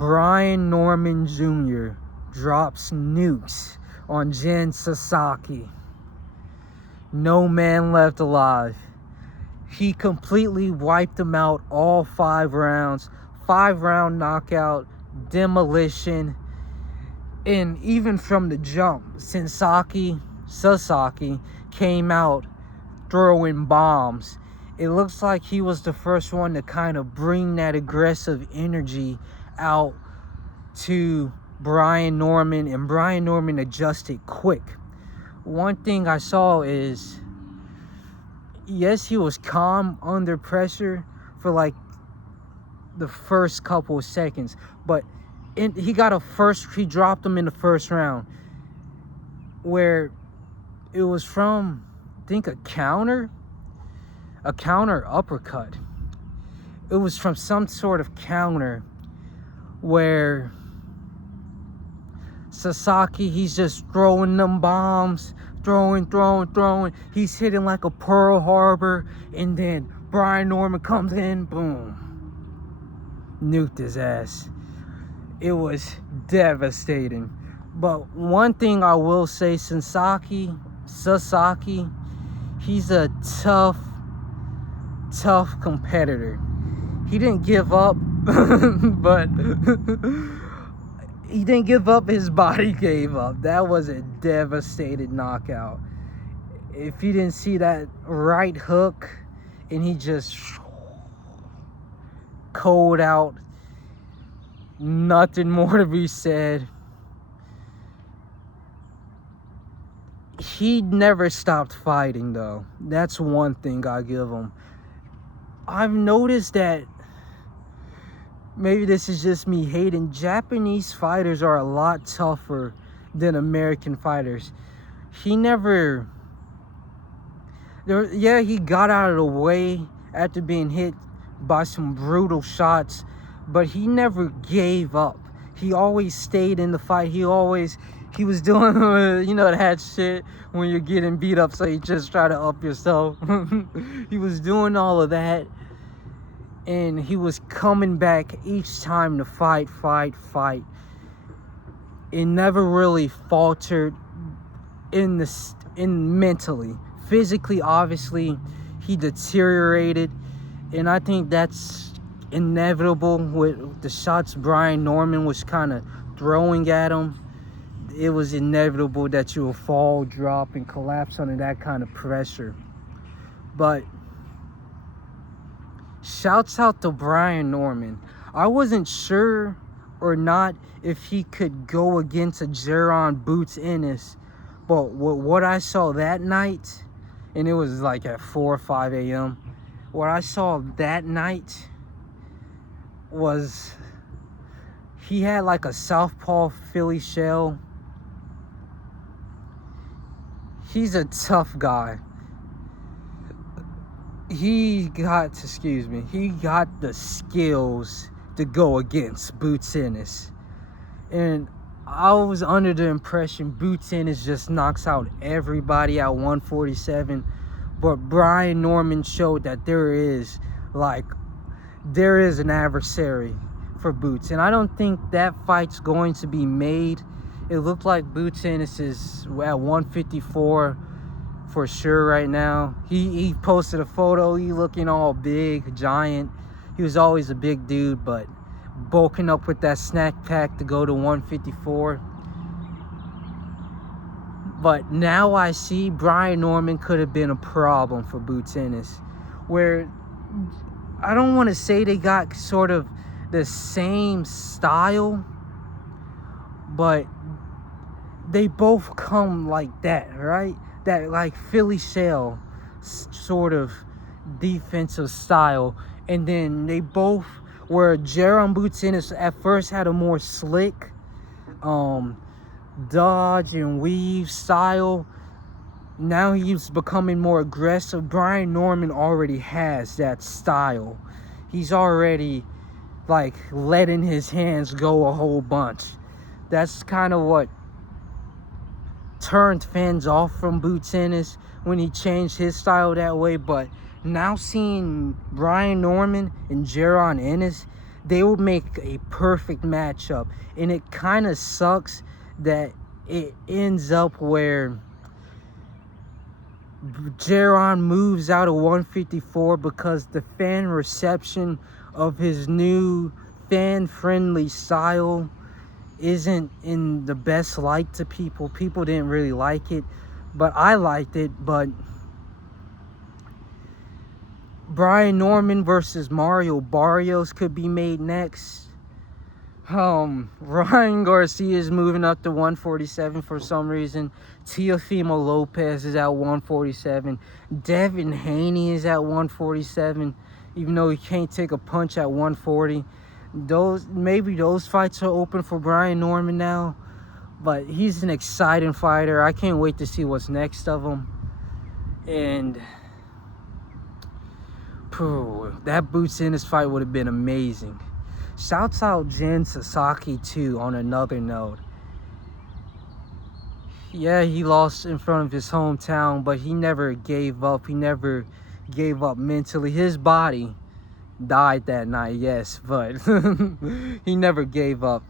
Brian Norman Jr. drops nukes on JIN Sasake. No man left alive. He completely wiped them out all 5 rounds. 5-round knockout, demolition. And even from the jump, Sasake came out throwing bombs. It looks like he was the first one to kind of bring that aggressive energy out to Brian Norman, and Brian Norman adjusted quick. One thing I saw is, yes, he was calm under pressure for like the first couple of seconds, but he dropped him in the first round, where it was from, I think, a counter uppercut. It was from some sort of counter where Sasake, he's just throwing them bombs, throwing. He's hitting like a Pearl Harbor, and then Brian Norman comes in, boom, nuked his ass. It was devastating. But one thing I will say, Sasake, he's a tough competitor. He didn't give up, but he didn't give up, his body gave up. That was a devastating knockout. If you didn't see that right hook, and he just cold out, nothing more to be said. He never stopped fighting, though. That's one thing I give him. I've noticed that, maybe this is just me hating, Japanese fighters are a lot tougher than American fighters. He never... Yeah, he got out of the way after being hit by some brutal shots, but he never gave up. He always stayed in the fight. He was doing, that shit when you're getting beat up, so you just try to up yourself. He was doing all of that, and he was coming back each time to fight. It never really faltered in mentally. Physically, obviously, he deteriorated, and I think that's inevitable with the shots Brian Norman was kind of throwing at him. It was inevitable that you will fall, drop, and collapse under that kind of pressure. But shouts out to Brian Norman. I wasn't sure or not if he could go against a Jaron Boots Ennis, but what I saw that night, and it was like at 4 or 5 a.m., what I saw that night was he had like a southpaw Philly shell. He's a tough guy. He got the skills to go against Boots Ennis. And I was under the impression Boots Ennis just knocks out everybody at 147. But Brian Norman showed that there is an adversary for Boots. And I don't think that fight's going to be made. It looked like Boots Ennis is at 154 for sure right now. He posted a photo. He looking all big, giant. He was always a big dude, but bulking up with that snack pack to go to 154. But now I see Brian Norman could have been a problem for Boots Ennis, where I don't want to say they got sort of the same style, but they both come like that, right? That like Philly shell sort of defensive style. And then they both, where Jaron Boots Ennis at first had a more slick dodge and weave style. Now he's becoming more aggressive. Brian Norman already has that style. He's already like letting his hands go a whole bunch. That's kind of what turned fans off from Boots Ennis when he changed his style that way. But now seeing Brian Norman and Jaron Ennis, they would make a perfect matchup. And it kind of sucks that it ends up where Jaron moves out of 154 because the fan reception of his new fan-friendly style isn't in the best light to people. People didn't really like it, but I liked it. But Brian Norman versus Mario Barrios could be made next. Ryan Garcia is moving up to 147 for some reason. Teofimo Lopez is at 147. Devin Haney is at 147, even though he can't take a punch at 140. Maybe those fights are open for Brian Norman now, but he's an exciting fighter. I can't wait to see what's next of him. And that Boots Ennis fight would have been amazing. Shouts out JIn Sasake too, on another note. Yeah, he lost in front of his hometown, but he never gave up. He never gave up mentally. His body died that night, yes, but he never gave up.